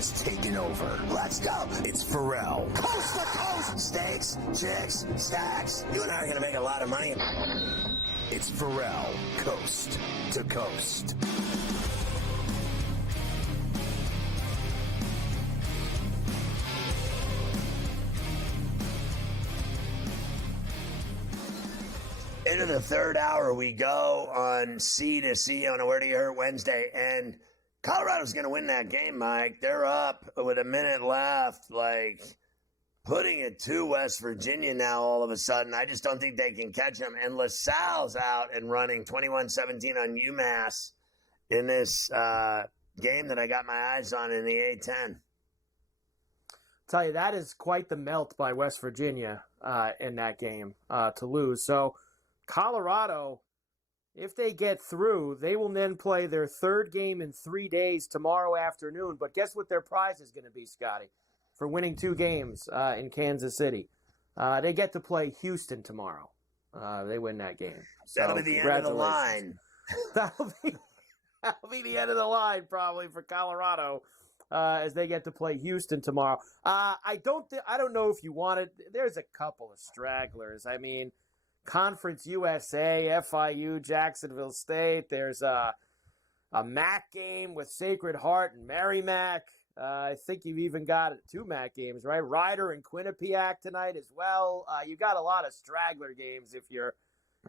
has taken over. Let's go. It's Ferrall. Coast to coast. Steaks, chicks, stacks. You and I are going to make a lot of money. It's Ferrall, coast to coast. Into the third hour we go on C on a Where Do You Hurt Wednesday, and Colorado's going to win that game, Mike. They're up with a minute left, like putting it to West Virginia now all of a sudden. I just don't think they can catch them. And LaSalle's out and running 21-17 on UMass in this game that I got my eyes on in the A-10. Tell you, that is quite the melt by West Virginia in that game to lose. So Colorado, if they get through, they will then play their third game in 3 days tomorrow afternoon. But guess what their prize is going to be, Scotty, for winning 2 games in Kansas City? They get to play Houston tomorrow. They win that game. So, that'll be the end of the line. That'll be the end of the line probably for Colorado as they get to play Houston tomorrow. I don't know if you want it. There's a couple of stragglers. I mean, Conference USA, FIU, Jacksonville State. There's a MAC game with Sacred Heart and Merrimack. I think you've even got 2 MAC games, right? Ryder and Quinnipiac tonight as well. You got a lot of straggler games if you're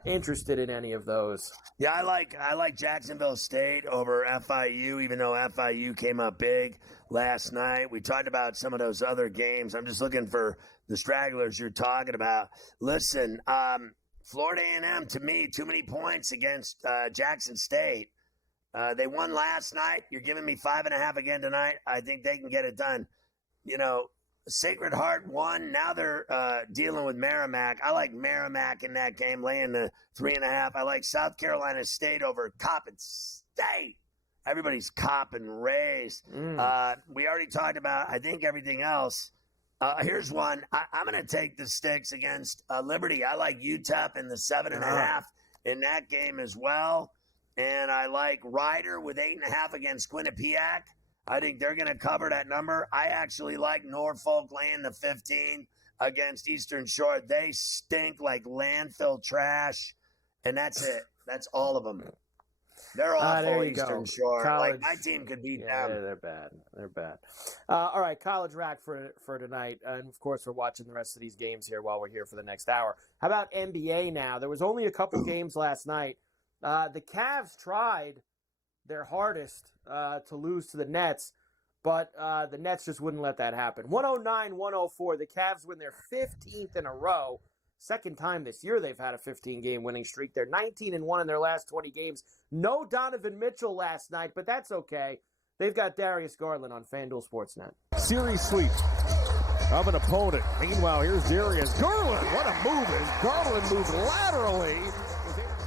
interested in any of those. Yeah, I like Jacksonville State over FIU, even though FIU came up big last night. We talked about some of those other games. I'm just looking for the stragglers you're talking about. Listen, Florida A&M, to me, too many points against Jackson State. They won last night. You're giving me 5.5 again tonight. I think they can get it done. You know, Sacred Heart won. Now they're dealing with Merrimack. I like Merrimack in that game, laying the 3.5. I like South Carolina State over Coppin State. Everybody's copping raised. We already talked about, I think, everything else. Here's one. I'm going to take the Sticks against Liberty. I like UTEP in the 7.5 in that game as well. And I like Ryder with 8.5 against Quinnipiac. I think they're going to cover that number. I actually like Norfolk laying the 15 against Eastern Shore. They stink like landfill trash, and that's it. That's all of them. They're awful, Eastern Shore. College, like, my team could beat them. They're bad. They're bad. All right, college rack for tonight. And, of course, we're watching the rest of these games here while we're here for the next hour. How about NBA now? There was only a couple games last night. The Cavs tried their hardest to lose to the Nets, but the Nets just wouldn't let that happen. 109-104. The Cavs win their 15th in a row. Second time this year they've had a 15-game winning streak. They're 19-1 in their last 20 games. No Donovan Mitchell last night, but that's okay. They've got Darius Garland on FanDuel Sportsnet. Series sweep of an opponent. Meanwhile, here's Darius Garland. What a move as Garland moves laterally.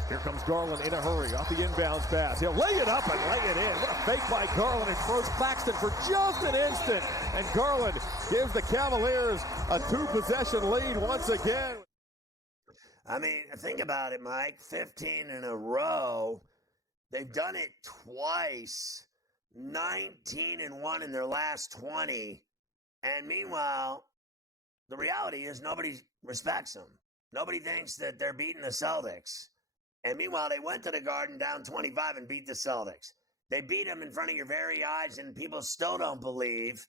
Here comes Garland in a hurry off the inbounds pass. He'll lay it up and lay it in. What a fake by Garland. It throws Claxton for just an instant. And Garland gives the Cavaliers a 2-possession lead once again. I mean, think about it, Mike. 15 in a row. They've done it twice. 19-1 in their last 20. And meanwhile, the reality is nobody respects them. Nobody thinks that they're beating the Celtics. And meanwhile, they went to the Garden down 25 and beat the Celtics. They beat them in front of your very eyes, and people still don't believe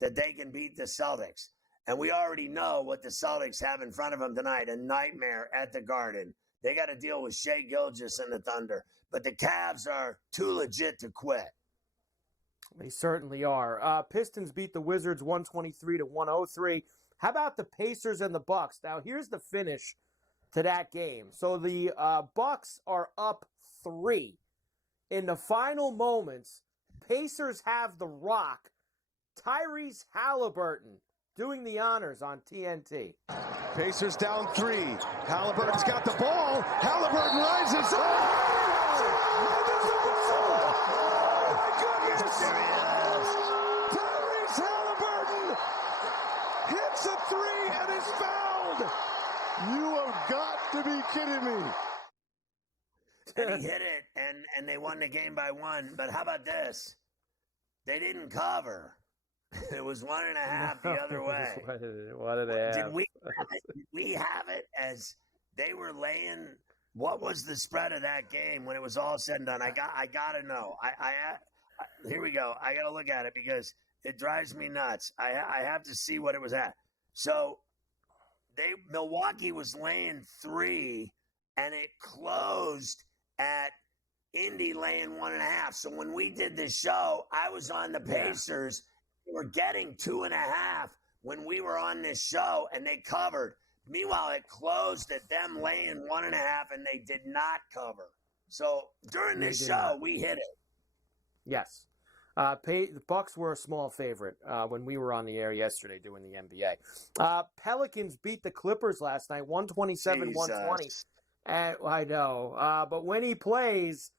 that they can beat the Celtics. And we already know what the Celtics have in front of them tonight, a nightmare at the Garden. They got to deal with Shai Gilgeous and the Thunder. But the Cavs are too legit to quit. They certainly are. Pistons beat the Wizards 123-103. How about the Pacers and the Bucks? Now, here's the finish to that game. So the Bucks are up 3. In the final moments, Pacers have the rock. Tyrese Halliburton doing the honors on TNT. Pacers down 3. Halliburton's got the ball. Halliburton rises up. Tyrese Halliburton hits a 3 and is fouled. You have got to be kidding me. And he hit it, and they won the game by 1. But how about this? They didn't cover. It was 1.5 the other way. 1.5. Did we have it as they were laying? What was the spread of that game when it was all said and done? I got to know. Here we go. I got to look at it because it drives me nuts. I have to see what it was at. So Milwaukee was laying 3, and it closed at Indy laying 1.5. So when we did the show, I was on the Pacers. They were getting 2.5 when we were on this show, and they covered. Meanwhile, it closed at them laying 1.5, and they did not cover. So during this show, we hit it. Yes. The Bucks were a small favorite when we were on the air yesterday doing the NBA. Pelicans beat the Clippers last night, 127-120. And I know. But when he plays,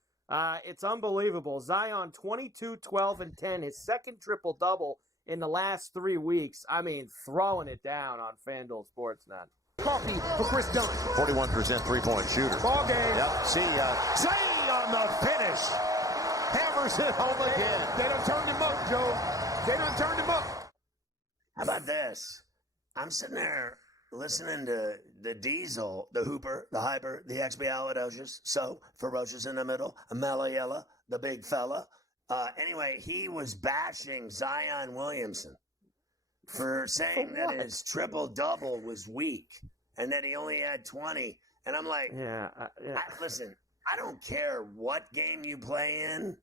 it's unbelievable. Zion, 22, 12, and 10, his second triple-double in the last 3 weeks. I mean, throwing it down on FanDuel Sportsnet. Coffee for Chris Dunn. 41% three-point shooter. Ball game. Yep. See Zay on the finish. Hammers it home again. They done turned him up, Joe. They done turned him up. How about this? I'm sitting there listening to the Diesel, the Hooper, the Hyper, the Expialidocious, so ferocious in the middle, Amelia, the big fella. Anyway, he was bashing Zion Williamson for saying that his triple-double was weak and that he only had 20. And I'm like, listen, I don't care what game you play in.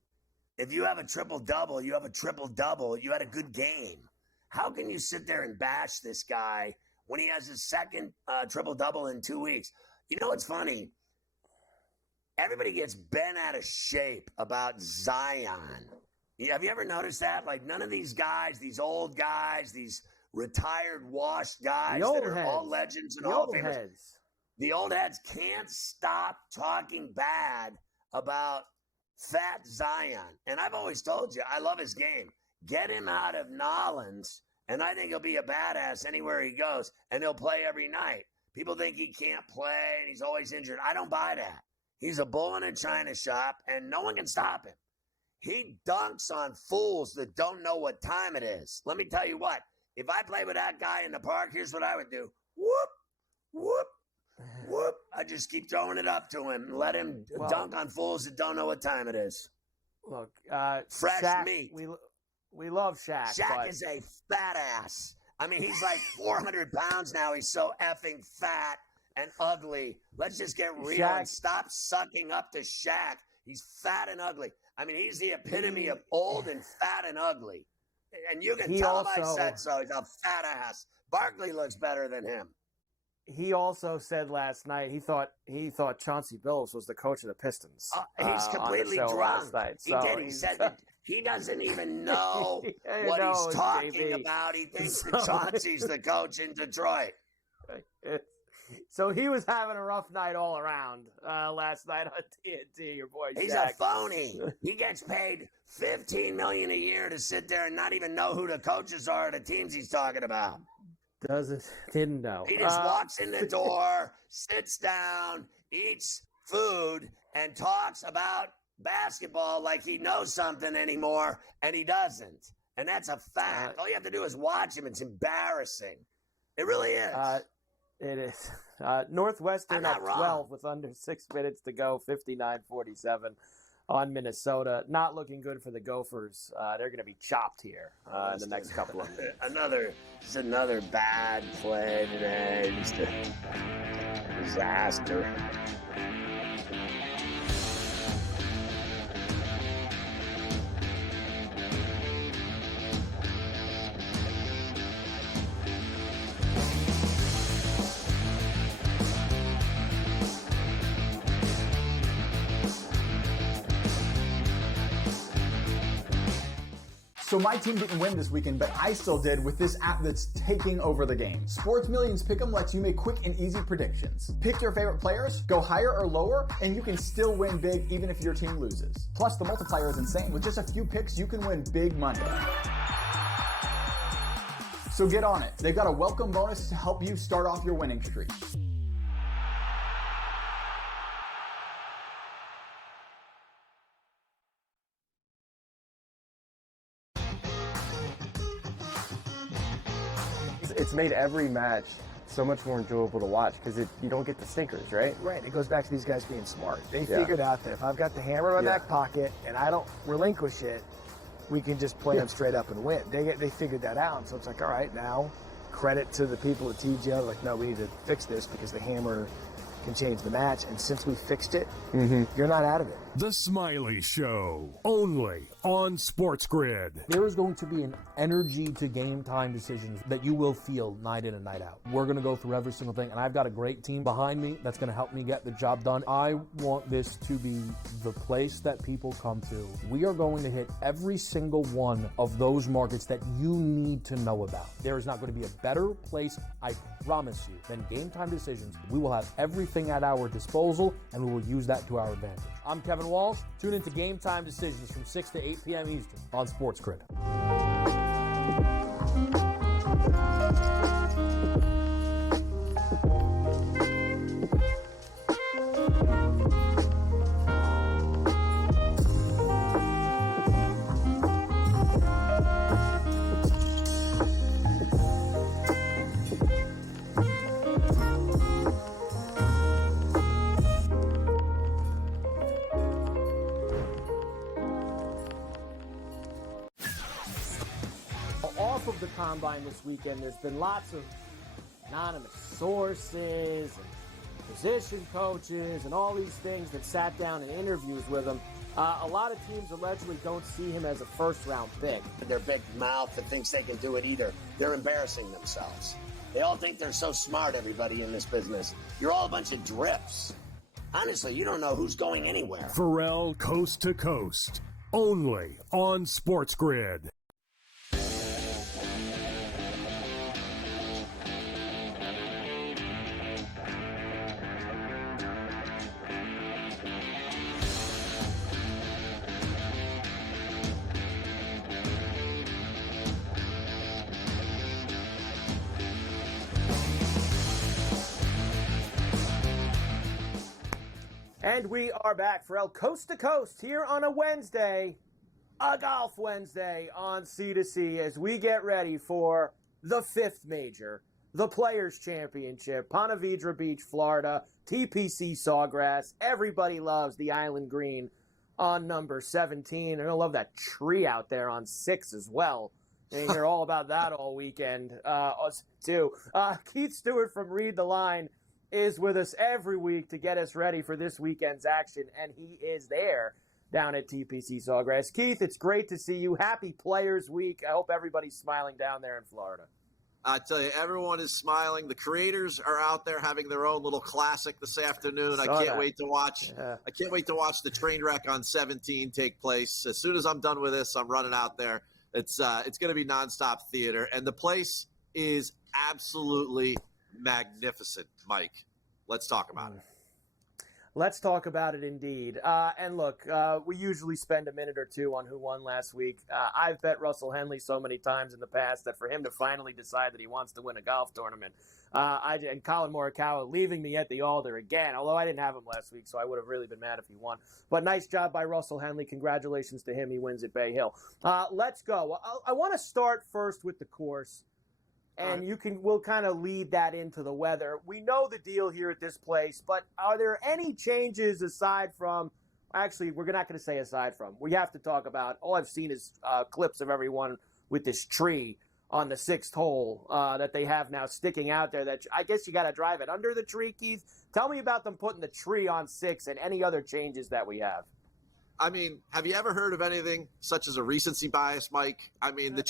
If you have a triple-double, you have a triple-double. You had a good game. How can you sit there and bash this guy when he has his second triple-double in 2 weeks? You know what's funny? Everybody gets bent out of shape about Zion. Have you ever noticed that? Like, none of these guys, these old guys, these retired, washed guys that are all legends and Hall of Famers, the old heads can't stop talking bad about fat Zion. And I've always told you, I love his game. Get him out of Nollins, and I think he'll be a badass anywhere he goes, and he'll play every night. People think he can't play, and he's always injured. I don't buy that. He's a bull in a china shop, and no one can stop him. He dunks on fools that don't know what time it is. Let me tell you what. If I played with that guy in the park, here's what I would do. Whoop, whoop, whoop. I just keep throwing it up to him and let him dunk on fools that don't know what time it is. Look, fresh Shaq, meat. We love Shaq. Shaq is a fat ass. I mean, he's like 400 pounds now. He's so effing fat and ugly. Let's just get real and stop sucking up to Shaq. He's fat and ugly. I mean, he's the epitome of old and fat and ugly. And you can tell him I said so. He's a fat ass. Barkley looks better than him. He also said last night he thought Chauncey Billups was the coach of the Pistons. He's completely drunk. He said that he doesn't even know what he's talking about. He thinks that Chauncey's the coach in Detroit. So he was having a rough night all around last night on TNT, your boy Shaq. He's a phony. He gets paid $15 million a year to sit there and not even know who the coaches are of the teams he's talking about. Didn't know. He just walks in the door, sits down, eats food, and talks about basketball like he knows something anymore, and he doesn't. And that's a fact. All you have to do is watch him. It's embarrassing. It really is. It is. Northwestern up 12 with under 6 minutes to go, 59-47 on Minnesota. Not looking good for the Gophers. They're going to be chopped here in the next couple of minutes. Another bad play today. Just a disaster. So my team didn't win this weekend, but I still did with this app that's taking over the game. Sports Millions Pick'em lets you make quick and easy predictions. Pick your favorite players, go higher or lower, and you can still win big even if your team loses. Plus, the multiplier is insane. With just a few picks, you can win big money. So get on it. They've got a welcome bonus to help you start off your winning streak. it's made every match so much more enjoyable to watch because you don't get the stinkers, right? Right. It goes back to these guys being smart. They figured out that if I've got the hammer in my back pocket and I don't relinquish it, we can just play them straight up and win. They figured that out. So it's like, all right, now credit to the people at TGL. Like, no, we need to fix this because the hammer can change the match. And since we fixed it, you're not out of it. The Smiley Show, only on SportsGrid. There is going to be an energy to game time decisions that you will feel night in and night out. We're going to go through every single thing, and I've got a great team behind me that's going to help me get the job done. I want this to be the place that people come to. We are going to hit every single one of those markets that you need to know about. There is not going to be a better place, I promise you, than game time decisions. We will have everything at our disposal, and we will use that to our advantage. I'm Kevin Walsh. Tune into Game Time Decisions from 6 to 8 p.m. Eastern on SportsGrid. Off of the combine this weekend, there's been lots of anonymous sources and position coaches and all these things that sat down in interviews with him. A lot of teams allegedly don't see him as a first-round pick. Their big mouth that thinks they can do it either. They're embarrassing themselves. They all think they're so smart, everybody in this business. You're all a bunch of drips. Honestly, you don't know who's going anywhere. Ferrall Coast to Coast, only on SportsGrid. And we are back, Ferrall, Coast to Coast here on a Wednesday, a golf Wednesday on C2C as we get ready for the fifth major, the Players' Championship, Ponte Vedra Beach, Florida, TPC Sawgrass. Everybody loves the Island Green on number 17. And I love that tree out there on 6 as well. And you hear all about that all weekend, too. Keith Stewart from Read the Line is with us every week to get us ready for this weekend's action, and he is there down at TPC Sawgrass. Keith, it's great to see you. Happy Players Week. I hope everybody's smiling down there in Florida. I tell you, everyone is smiling. The creators are out there having their own little classic this afternoon. I can't wait to watch. I can't wait to watch the train wreck on 17 take place. As soon as I'm done with this, I'm running out there. It's going to be nonstop theater, and the place is absolutely magnificent. Mike, let's talk about it. Let's talk about it indeed. And look, we usually spend a minute or two on who won last week. I've bet Russell Henley so many times in the past that for him to finally decide that he wants to win a golf tournament, and Colin Morikawa leaving me at the altar again, although I didn't have him last week, so I would have really been mad if he won. But nice job by Russell Henley. Congratulations to him. He wins at Bay Hill. Let's go. I want to start first with the course. And we'll kind of lead that into the weather. We know the deal here at this place, but are there any changes aside from, actually, we're not going to say aside from, we have to talk about, all I've seen is clips of everyone with this tree on the 6th hole that they have now sticking out there that I guess you got to drive it under the tree, Keith. Tell me about them putting the tree on 6 and any other changes that we have. I mean, have you ever heard of anything such as a recency bias, Mike? I mean, the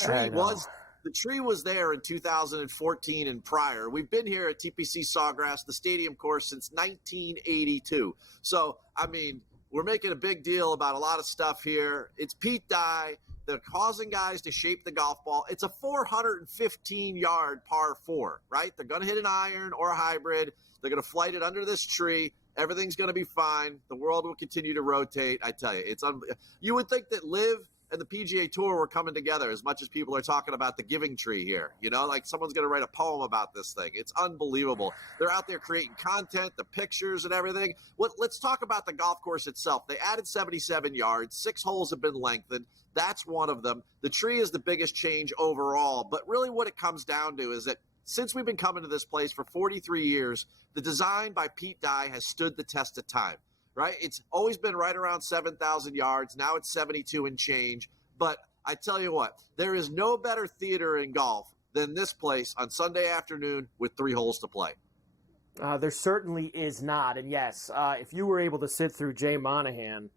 tree was there in 2014 and prior. We've been here at TPC Sawgrass, the stadium course, since 1982. So, I mean, we're making a big deal about a lot of stuff here. It's Pete Dye. They're causing guys to shape the golf ball. It's a 415-yard par 4, right? They're going to hit an iron or a hybrid. They're going to flight it under this tree. Everything's going to be fine. The world will continue to rotate. I tell you, you would think that Liv and the PGA Tour were coming together as much as people are talking about the giving tree here. You know, like someone's going to write a poem about this thing. It's unbelievable. They're out there creating content, the pictures and everything. Let's talk about the golf course itself. They added 77 yards. 6 holes have been lengthened. That's one of them. The tree is the biggest change overall. But really what it comes down to is that since we've been coming to this place for 43 years, the design by Pete Dye has stood the test of time, right? It's always been right around 7,000 yards. Now it's 72 and change. But I tell you what, there is no better theater in golf than this place on Sunday afternoon with 3 holes to play. There certainly is not. And yes, if you were able to sit through Jay Monahan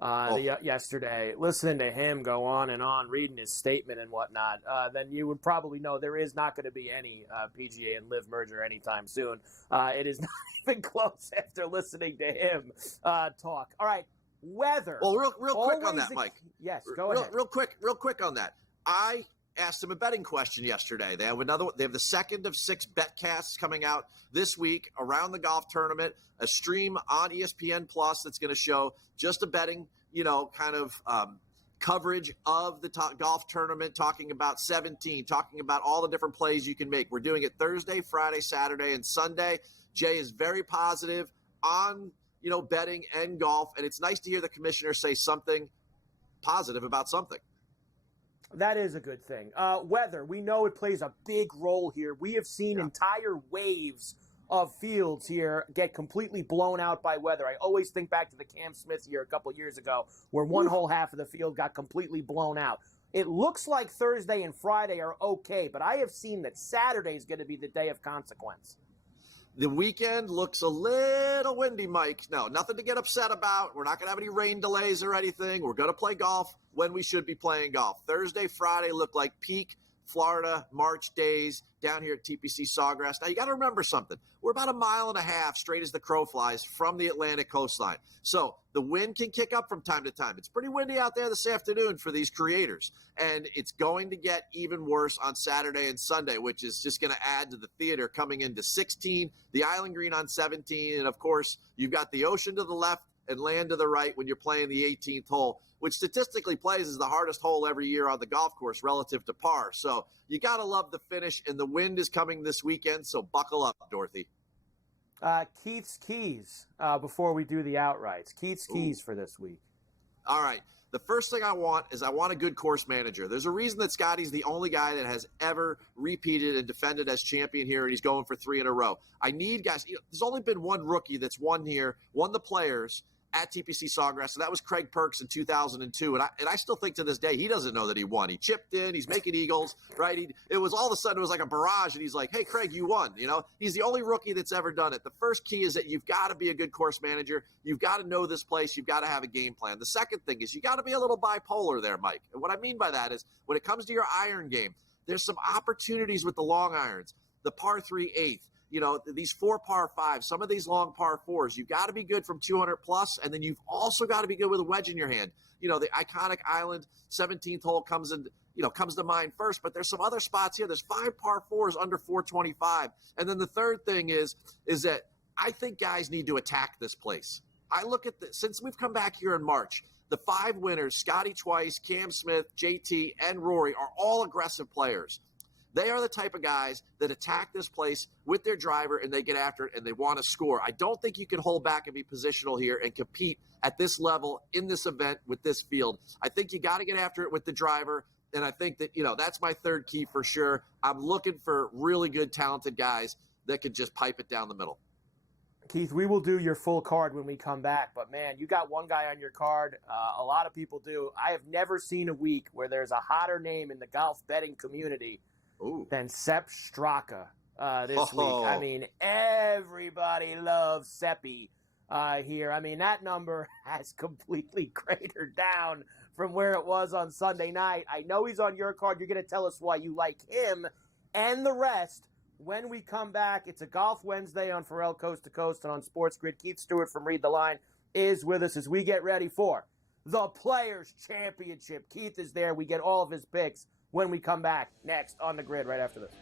yesterday, listening to him go on and on, reading his statement and whatnot, then you would probably know there is not going to be any PGA and Live merger anytime soon. It is not even close after listening to him talk. All right, weather. Well, real quick on that, Mike. Yes, go ahead. Real quick on that. I asked him a betting question yesterday. They have the second of 6 betcasts coming out this week around the golf tournament, a stream on ESPN Plus that's going to show just a betting, kind of coverage of the golf tournament, talking about 17, talking about all the different plays you can make. We're doing it Thursday, Friday, Saturday, and Sunday. Jay is very positive on, betting and golf, and it's nice to hear the commissioner say something positive about something. That is a good thing. Weather, we know it plays a big role here. We have seen entire waves of fields here get completely blown out by weather. I always think back to the Cam Smith year a couple years ago where one whole half of the field got completely blown out. It looks like Thursday and Friday are okay, but I have seen that Saturday is going to be the day of consequence. The weekend looks a little windy, Mike. No, nothing to get upset about. We're not going to have any rain delays or anything. We're going to play golf when we should be playing golf. Thursday, Friday look like peak Florida March days down here at TPC Sawgrass. Now, you got to remember something. We're about 1.5 miles straight as the crow flies from the Atlantic coastline. So the wind can kick up from time to time. It's pretty windy out there this afternoon for these creators. And it's going to get even worse on Saturday and Sunday, which is just going to add to the theater coming into 16, the Island Green on 17. And, of course, you've got the ocean to the left and land to the right when you're playing the 18th hole, which statistically plays as the hardest hole every year on the golf course relative to par. So you got to love the finish, and the wind is coming this weekend, so buckle up, Dorothy. Keith's keys before we do the outrights. Keith's keys for this week. All right. The first thing I want a good course manager. There's a reason that Scotty's the only guy that has ever repeated and defended as champion here, and he's going for 3 in a row. I need guys. There's only been one rookie that's won the Players at TPC Sawgrass, and that was Craig Perks in 2002. And I still think to this day he doesn't know that he won. He chipped in. He's making eagles, right? It was all of a sudden it was like a barrage, and he's like, "Hey, Craig, you won." He's the only rookie that's ever done it. The first key is that you've got to be a good course manager. You've got to know this place. You've got to have a game plan. The second thing is you got to be a little bipolar there, Mike. And what I mean by that is when it comes to your iron game, there's some opportunities with the long irons, the par 3 eighth. These 4 par 5s, some of these long par 4s, you've got to be good from 200 plus, and then you've also got to be good with a wedge in your hand. The iconic Island 17th hole comes to mind first, but there's some other spots here. There's 5 par 4s under 425. And then the third thing is that I think guys need to attack this place. I look at since we've come back here in March, the 5 winners, Scotty twice, Cam Smith, JT, and Rory, are all aggressive players. They are the type of guys that attack this place with their driver, and they get after it, and they want to score. I don't think you can hold back and be positional here and compete at this level in this event with this field. I think you got to get after it with the driver, and I think that, that's my third key for sure. I'm looking for really good, talented guys that could just pipe it down the middle. Keith, we will do your full card when we come back, but, man, you got one guy on your card. A lot of people do. I have never seen a week where there's a hotter name in the golf betting community than Sepp Straka this week. I mean, everybody loves Seppi here. I mean, that number has completely cratered down from where it was on Sunday night. I know he's on your card. You're going to tell us why you like him and the rest when we come back. It's a Golf Wednesday on Ferrall Coast to Coast and on SportsGrid. Keith Stewart from Read the Line is with us as we get ready for the Players' Championship. Keith is there. We get all of his picks when we come back next on the grid right after this.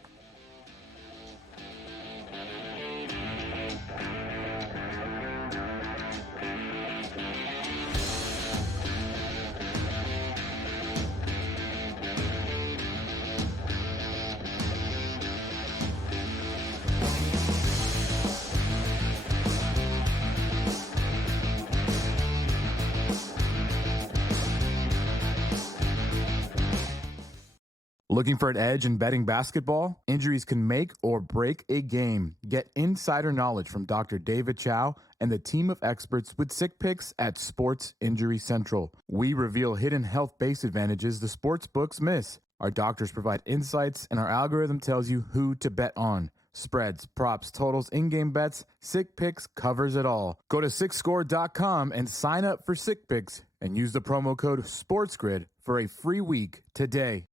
Looking for an edge in betting basketball? Injuries can make or break a game. Get insider knowledge from Dr. David Chow and the team of experts with Sick Picks at Sports Injury Central. We reveal hidden health-based advantages the sports books miss. Our doctors provide insights, and our algorithm tells you who to bet on. Spreads, props, totals, in-game bets, Sick Picks covers it all. Go to SickScore.com and sign up for Sick Picks and use the promo code SportsGrid for a free week today.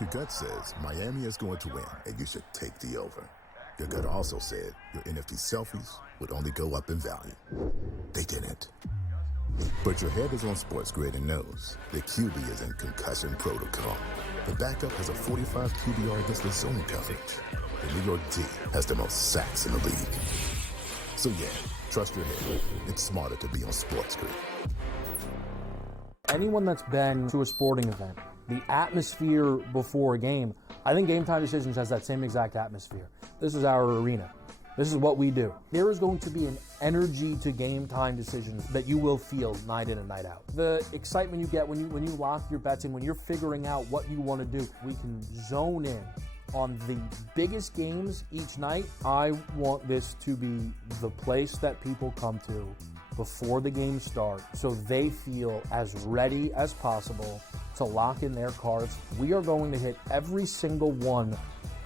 Your gut says Miami is going to win, and you should take the over. Your gut also said your NFT selfies would only go up in value. They didn't. But your head is on SportsGrid and knows the QB is in concussion protocol. The backup has a 45 QBR against the zone coverage. The New York D has the most sacks in the league. So yeah, trust your head. It's smarter to be on SportsGrid. Anyone that's been to a sporting event, the atmosphere before a game, I think Game Time Decisions has that same exact atmosphere. This is our arena. This is what we do. There is going to be an energy to Game Time Decisions that you will feel night in and night out. The excitement you get when you lock your bets in, when you're figuring out what you want to do, we can zone in on the biggest games each night. I want this to be the place that people come to before the game starts so they feel as ready as possible to lock in their cards. We are going to hit every single one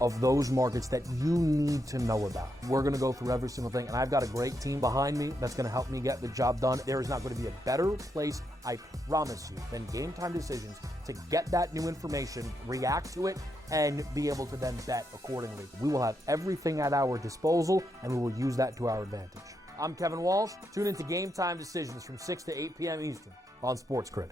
of those markets that you need to know about. We're going to go through every single thing, and I've got a great team behind me that's going to help me get the job done. There is not going to be a better place, I promise you, than Game Time Decisions to get that new information, react to it, and be able to then bet accordingly. We will have everything at our disposal, and we will use that to our advantage. I'm Kevin Walsh. Tune into Game Time Decisions from 6 to 8 p.m. Eastern on SportsGrid.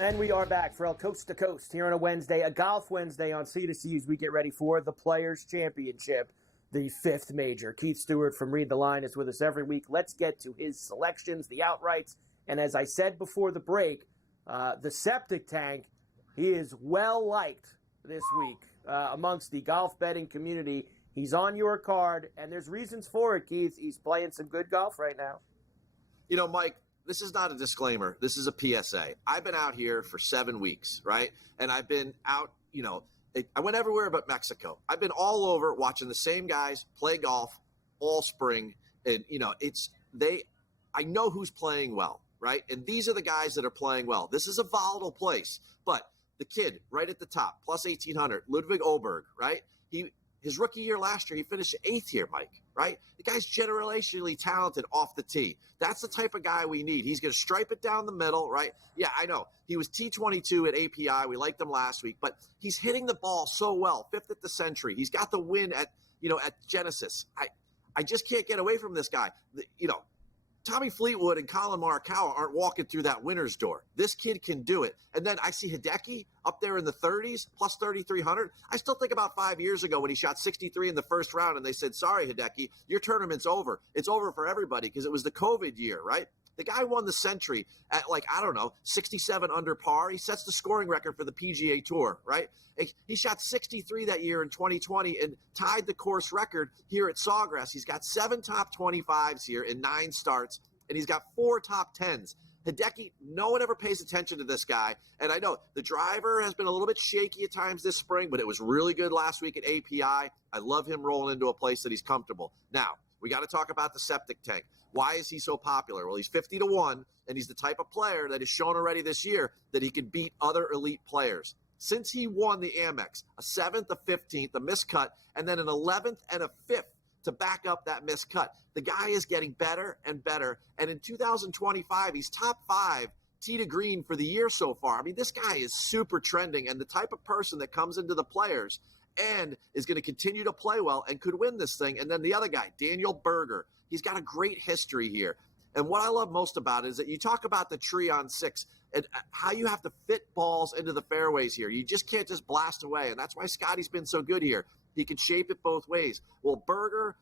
And we are back for Coast to Coast here on a Wednesday, a golf Wednesday on C2C as we get ready for the Players' Championship, the fifth major. Keith Stewart from Read the Line is with us every week. Let's get to his selections, the outrights. And as I said before the break, the septic tank, he is well liked this week amongst the golf betting community. He's on your card, and there's reasons for it, Keith. He's playing some good golf right now. You know, Mike, this is not a disclaimer. This is a PSA. I've been out here for 7 weeks, right? And I've been out, I went everywhere but Mexico. I've been all over watching the same guys play golf all spring. And, I know who's playing well, right? And these are the guys that are playing well. This is a volatile place. But the kid right at the top, plus 1,800, Ludwig Oberg, right? His rookie year last year, he finished 8th here, Mike, right? The guy's generationally talented off the tee. That's the type of guy we need. He's going to stripe it down the middle, right? Yeah, I know. He was T22 at API. We liked him last week, but he's hitting the ball so well. 5th at the Century. He's got the win at Genesis. I just can't get away from this guy. Tommy Fleetwood and Colin Morikawa aren't walking through that winner's door. This kid can do it. And then I see Hideki up there in the 30s, plus 3,300. I still think about 5 years ago when he shot 63 in the first round and they said, sorry, Hideki, your tournament's over. It's over for everybody because it was the COVID year, right? The guy won the Century at 67 under par. He sets the scoring record for the PGA Tour, right? He shot 63 that year in 2020 and tied the course record here at Sawgrass. He's got 7 top 25s here in 9 starts, and he's got 4 top 10s. Hideki, no one ever pays attention to this guy. And I know the driver has been a little bit shaky at times this spring, but it was really good last week at API. I love him rolling into a place that he's comfortable. Now, we got to talk about the septic tank. Why is he so popular? Well, he's 50-1, and he's the type of player that has shown already this year that he can beat other elite players. Since he won the Amex, a 7th, a 15th, a miscut, and then an 11th and a 5th to back up that miscut. The guy is getting better and better, and in 2025, he's top 5 tee to green for the year so far. I mean, this guy is super trending, and the type of person that comes into the Players and is going to continue to play well and could win this thing. And then the other guy, Daniel Berger, he's got a great history here. And what I love most about it is that you talk about the tree on 6 and how you have to fit balls into the fairways here. You just can't just blast away. And that's why Scotty's been so good here. He can shape it both ways. Well, Berger,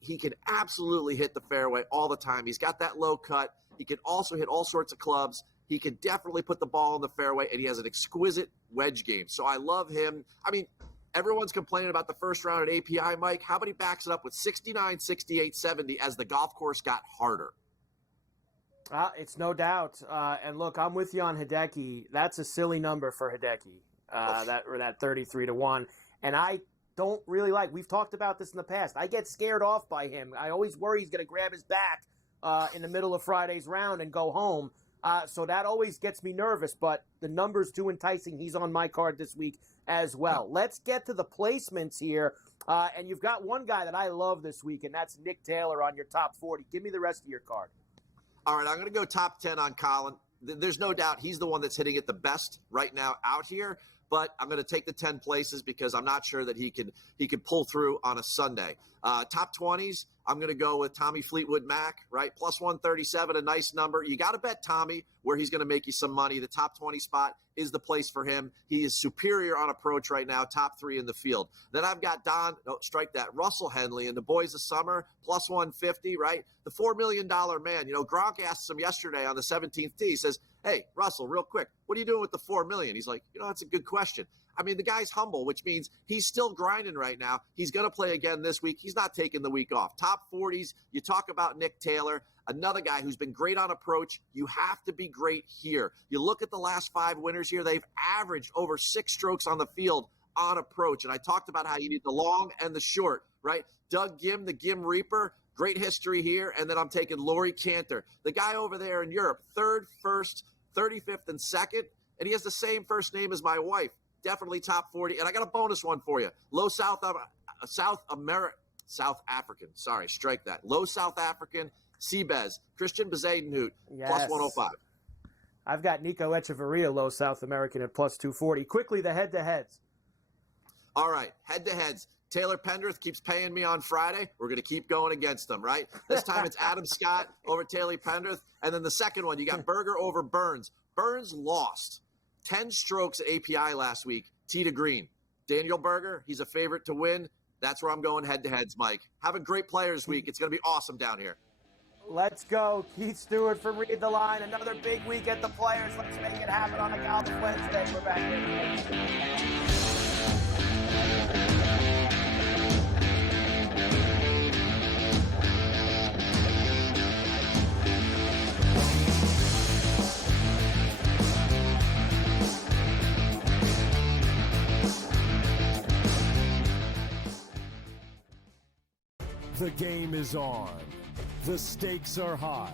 he can absolutely hit the fairway all the time. He's got that low cut. He can also hit all sorts of clubs. He can definitely put the ball in the fairway, and he has an exquisite wedge game. So I love him. I mean, everyone's complaining about the first round at API, Mike. How about he backs it up with 69, 68, 70 as the golf course got harder? It's no doubt. And look, I'm with you on Hideki. That's a silly number for Hideki, that 33-1. And I don't really like, we've talked about this in the past, I get scared off by him. I always worry he's going to grab his back in the middle of Friday's round and go home. So that always gets me nervous, but the number's too enticing. He's on my card this week as well. Let's get to the placements here. And you've got one guy that I love this week, and that's Nick Taylor on your top 40. Give me the rest of your card. All right, I'm going to go top 10 on Colin. There's no doubt he's the one that's hitting it the best right now out here, but I'm going to take the 10 places because I'm not sure that he can pull through on a Sunday. Top 20s, I'm going to go with Tommy Fleetwood Mac, right? Plus 137, a nice number. You got to bet Tommy where he's going to make you some money. The top 20 spot is the place for him. He is superior on approach right now, top 3 in the field. Then I've got Russell Henley and the Boys of Summer, plus 150, right? The $4 million man. You know, Gronk asked him yesterday on the 17th tee. He says, hey, Russell, real quick, what are you doing with the $4 million? He's like, that's a good question. I mean, the guy's humble, which means he's still grinding right now. He's going to play again this week. He's not taking the week off. Top 40s, you talk about Nick Taylor, another guy who's been great on approach. You have to be great here. You look at the last 5 winners here, they've averaged over 6 strokes on the field on approach. And I talked about how you need the long and the short, right? Doug Gim, the Gim Reaper, great history here. And then I'm taking Laurie Cantor, the guy over there in Europe, 3rd, 1st, 35th, and 2nd. And he has the same first name as my wife. Definitely top 40. And I got a bonus one for you. Low South African. Sorry, strike that. Low South African, Seabez, Christian Bezadenhout, plus 105. I've got Nico Echeverria, low South American at plus 240. Quickly, the head-to-heads. All right, head-to-heads. Taylor Pendrith keeps paying me on Friday. We're going to keep going against them, right? This time it's Adam Scott over Taylor Pendrith. And then the second one, you got Berger over Burns. Burns lost 10 strokes at API last week, tee to green. Daniel Berger, he's a favorite to win. That's where I'm going head-to-heads, Mike. Have a great Players Week. It's going to be awesome down here. Let's go. Keith Stewart from Read the Line. Another big week at the Players. Let's make it happen on a Golf Wednesday. We're back here. The game is on. The stakes are high.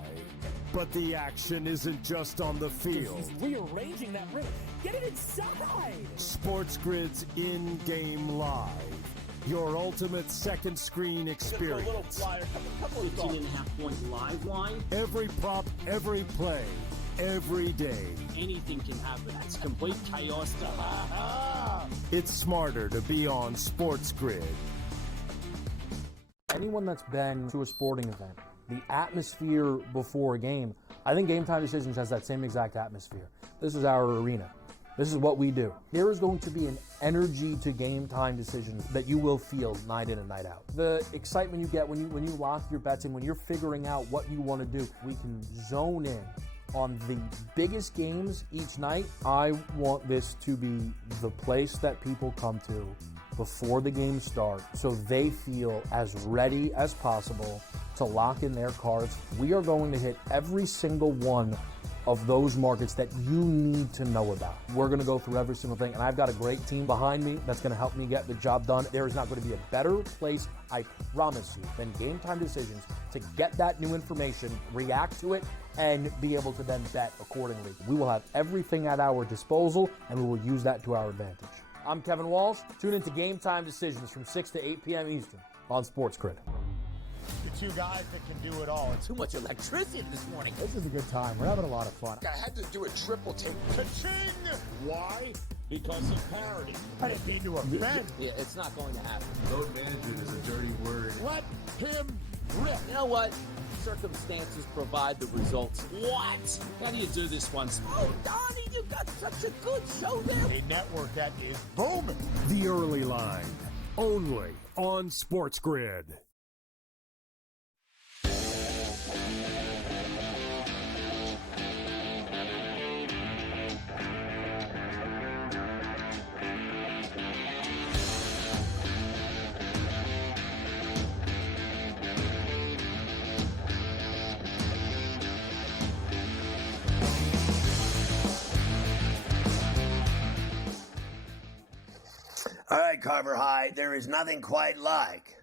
But the action isn't just on the field. He's rearranging that rim. Get it inside! SportsGrid's in-game live. Your ultimate second screen experience. 15.5-point live line. Every prop, every play, every day. Anything can happen. It's complete chaos. It's smarter to be on SportsGrid. Anyone that's been to a sporting event, the atmosphere before a game, I think Game Time Decisions has that same exact atmosphere. This is our arena. This is what we do. There is going to be an energy to Game Time Decisions that you will feel night in and night out. The excitement you get when you lock your bets in, when you're figuring out what you want to do, we can zone in on the biggest games each night. I want this to be the place that people come to before the game starts so they feel as ready as possible to lock in their cards. We are going to hit every single one of those markets that you need to know about. We're going to go through every single thing, and I've got a great team behind me that's going to help me get the job done. There is not going to be a better place, I promise you, than Game Time Decisions to get that new information, react to it, and be able to then bet accordingly. We will have everything at our disposal, and we will use that to our advantage. I'm Kevin Walsh. Tune into Game Time Decisions from 6 to 8 p.m. Eastern on SportsGrid. The two guys that can do it all. Too much electricity this morning. This is a good time. We're having a lot of fun. I had to do a triple take. Ka-ching! Why? Because of parity. I didn't mean to offend. Yeah, it's not going to happen. Load management is a dirty word. Let him rip. You know what? Circumstances provide the results. What? How do you do this once? Oh, Donnie, you got such a good show there. A network that is booming. The Early Line. only on SportsGrid. All right, Carver High, there is nothing quite like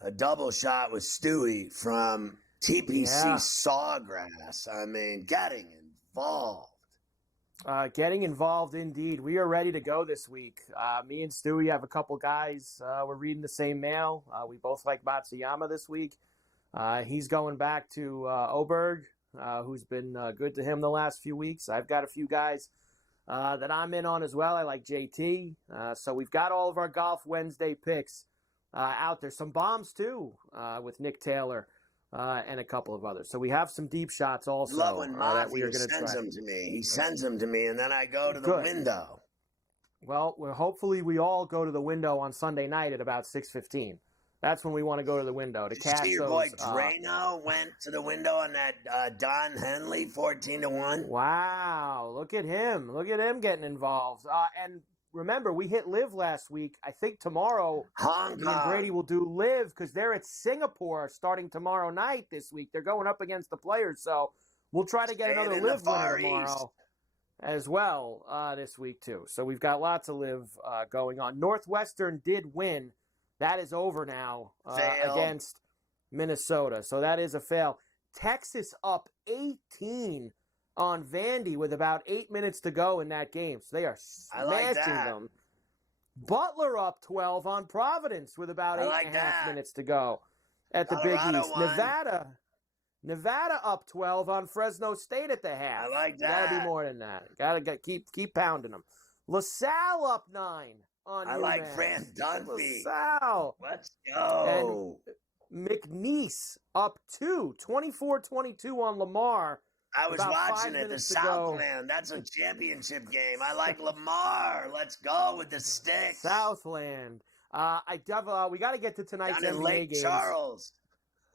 a double shot with Stewie from TPC Sawgrass. I mean, getting involved. Getting involved indeed. We are ready to go this week. Me and Stewie have a couple guys. We're reading the same mail. We both like Matsuyama this week. He's going back to Oberg, who's been good to him the last few weeks. I've got a few guys that I'm in on as well. I like JT. So we've got all of our Golf Wednesday picks out there. Some bombs, too, with Nick Taylor and a couple of others. So we have some deep shots also Love when that we are Mafia going to try. sends them to me. He sends them to me, and then I go to the window. Well, hopefully we all go to the window on Sunday night at about 6:15. That's when we want to go to the window to Did you catch see your those. boy Drano went to the window on that Don Henley 14-1? Wow, look at him! Look at him getting involved. And remember, we hit Live last week. I think tomorrow Hong me Kong. and Brady will do Live because they're at Singapore starting tomorrow night this week. They're going up against the Players, so we'll try to get another Live winner tomorrow as well this week too. So we've got lots of Live going on. Northwestern did win. That is over now against Minnesota. So that is a fail. Texas up 18 on Vandy with about 8 minutes to go in that game. So they are smashing them. Butler up 12 on Providence with about 8.5 minutes to go at the Colorado Big East. won. Nevada up 12 on Fresno State at the half. I like that. Gotta be more than that. Gotta keep pounding them. LaSalle up 9 on I UMass. like Fran Dunphy. LaSalle. Let's go. And McNeese up 2, 24-22 on Lamar. I was About 5 watching it, the minutes to go. Southland. That's a championship game. I like Lamar. Let's go with the sticks. Southland. We got to get to tonight's Down in NBA Lake games. Charles.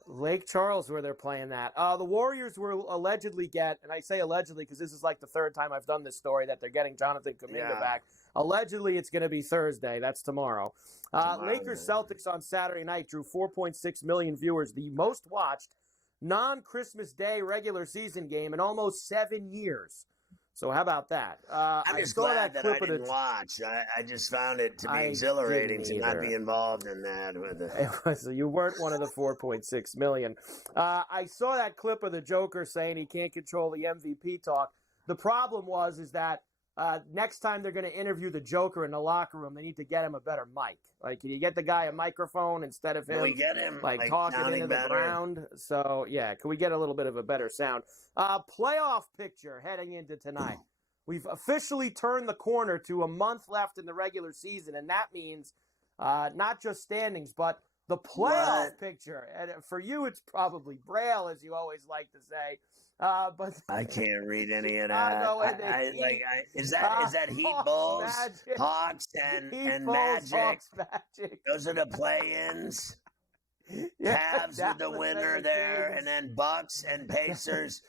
Lake Charles, where they're playing that. The Warriors will allegedly get, and I say allegedly because this is like the third time I've done this story, that they're getting Jonathan Kuminga back. Allegedly, it's going to be Thursday. That's tomorrow. Lakers Celtics on Saturday night drew 4.6 million viewers, the most watched non-Christmas Day regular season game in almost 7 years. So how about that? I'm just glad that I didn't watch. I just found it to be exhilarating to not be involved in that. So you weren't one of the 4.6 million. I saw that clip of the Joker saying he can't control the MVP talk. The problem is that next time they're going to interview the Joker in the locker room, they need to get him a better mic. Like, can you get the guy a microphone instead of him, we get him like talking into the ground? So, yeah, can we get a little bit of a better sound? Playoff picture heading into tonight. We've officially turned the corner to a month left in the regular season, and that means not just standings, but the playoff picture. And for you, it's probably Braille, as you always like to say. But I can't read any of that. Is that Heat Bulls, Hawks, and Magic? Hawks, Magic. Those are the play-ins. Cavs with the winner there, and then Bucks and Pacers.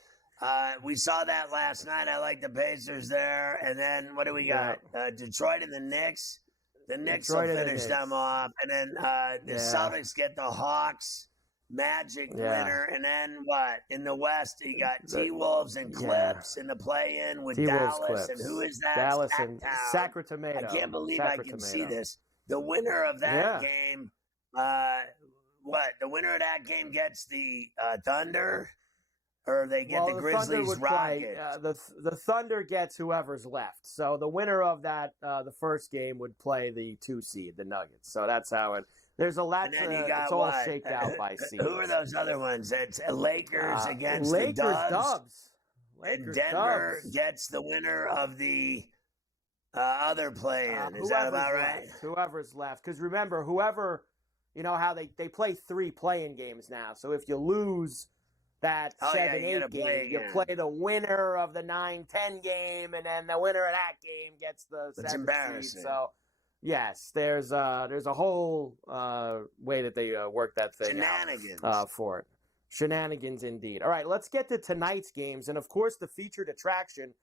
We saw that last night. I like the Pacers there. And then what do we got? Detroit and the Knicks. The Knicks will finish them off. And then the Celtics get the Hawks. Magic winner, and then what? In the West, you got T-Wolves and Clips in the play-in with T-Wolves, Dallas, Clips. and who is that? Dallas and Sacramento. I can't believe I can see this. The winner of that game, the winner of that game gets the Thunder, or they get the Grizzlies, Rockets? The Thunder gets whoever's left. So the winner of that, the first game, would play the 2 seed, the Nuggets. So that's how it. There's a lot. It's all shaped out by seeds. Who are those other ones? It's Lakers against Lakers, the Dubs. Lakers, and Denver Dubs. gets the winner of the other play-in. Is that about right? Whoever's left. Because remember, whoever, how they play 3 play-in games now. So if you lose that 7-8 game, you play the winner of the 9-10 game, and then the winner of that game gets the 7 seed. So Yes, there's a whole way that they work that thing Shenanigans. out for it. Shenanigans indeed. All right, let's get to tonight's games. And, of course, the featured attraction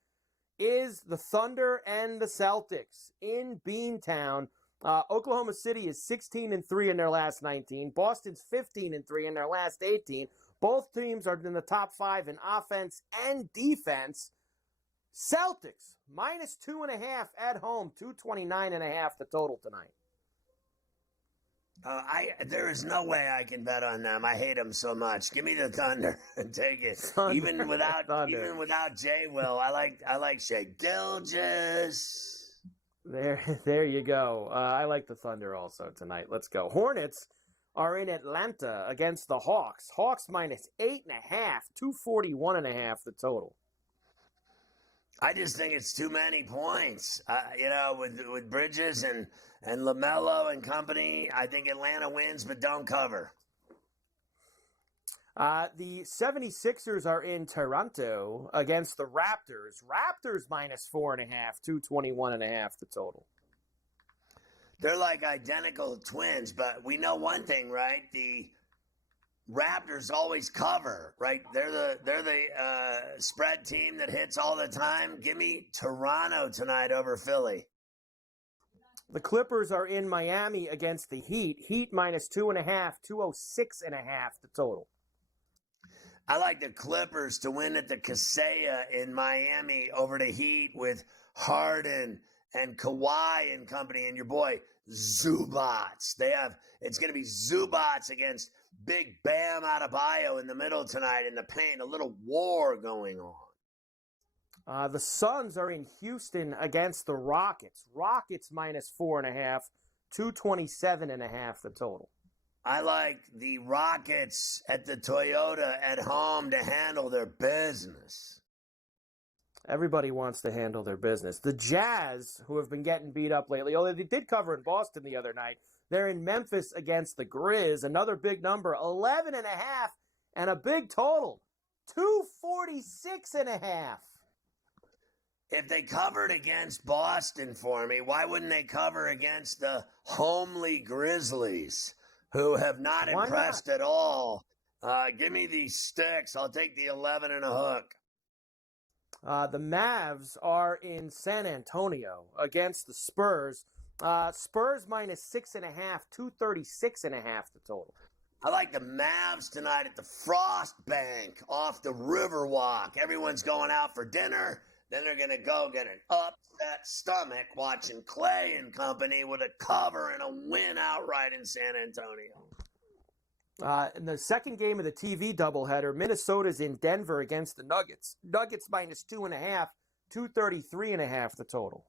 is the Thunder and the Celtics in Beantown. Oklahoma City is 16-3 in their last 19. Boston's 15-3 in their last 18. Both teams are in the top 5 in offense and defense. Celtics, minus 2.5 at home, 229.5 the total tonight. There is no way I can bet on them. I hate them so much. Give me the Thunder and take it. Thunder, even without Jay Will, I like Shea Gilgeous. There you go. I like the Thunder also tonight. Let's go. Hornets are in Atlanta against the Hawks. Hawks minus 8.5, 241.5 the total. I just think it's too many points. With Bridges and LaMelo and company, I think Atlanta wins but don't cover. The 76ers are in Toronto against the Raptors. Raptors minus 4.5, 221.5 the total. They're like identical twins, but we know one thing, right? The Raptors always cover, right? They're the spread team that hits all the time. Give me Toronto tonight over Philly. The Clippers are in Miami against the Heat. Heat minus 2.5, 206.5 the total. I like the Clippers to win at the Kaseya in Miami over the Heat with Harden and Kawhi and company and your boy Zubats. It's going to be Zubats against Big Bam Adebayo in the middle tonight in the paint. A little war going on. The Suns are in Houston against the Rockets. Rockets minus 4.5, 227.5 the total. I like the Rockets at the Toyota at home to handle their business. Everybody wants to handle their business. The Jazz, who have been getting beat up lately, although they did cover in Boston the other night, they're in Memphis against the Grizz. Another big number, 11.5, and a big total, 246.5. If they covered against Boston for me, why wouldn't they cover against the homely Grizzlies, who have not impressed at all? Give me these sticks. I'll take the 11 and a hook. The Mavs are in San Antonio against the Spurs. Spurs minus 6.5, 236.5 the total. I like the Mavs tonight at the Frost Bank off the Riverwalk. Everyone's going out for dinner. Then they're going to go get an upset stomach watching Clay and company with a cover and a win outright in San Antonio. In the second game of the TV doubleheader, Minnesota's in Denver against the Nuggets. Nuggets minus 2.5, 233.5 the total.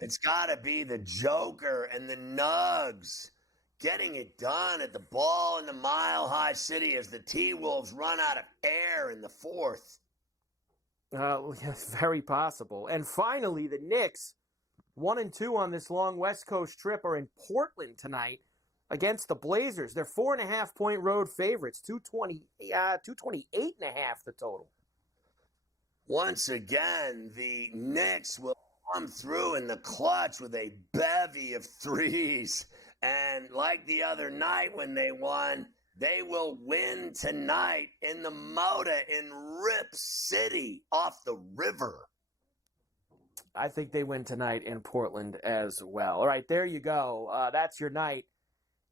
It's got to be the Joker and the Nugs getting it done at the Ball in the Mile High City as the T-Wolves run out of air in the fourth. Very possible. And finally, the Knicks, 1-2 on this long West Coast trip, are in Portland tonight against the Blazers. They're 4.5-point road favorites, 228.5 the total. Once again, the Knicks will come through in the clutch with a bevy of threes. And like the other night when they won, they will win tonight in the Moda in Rip City off the river. I think they win tonight in Portland as well. All right, there you go. That's your night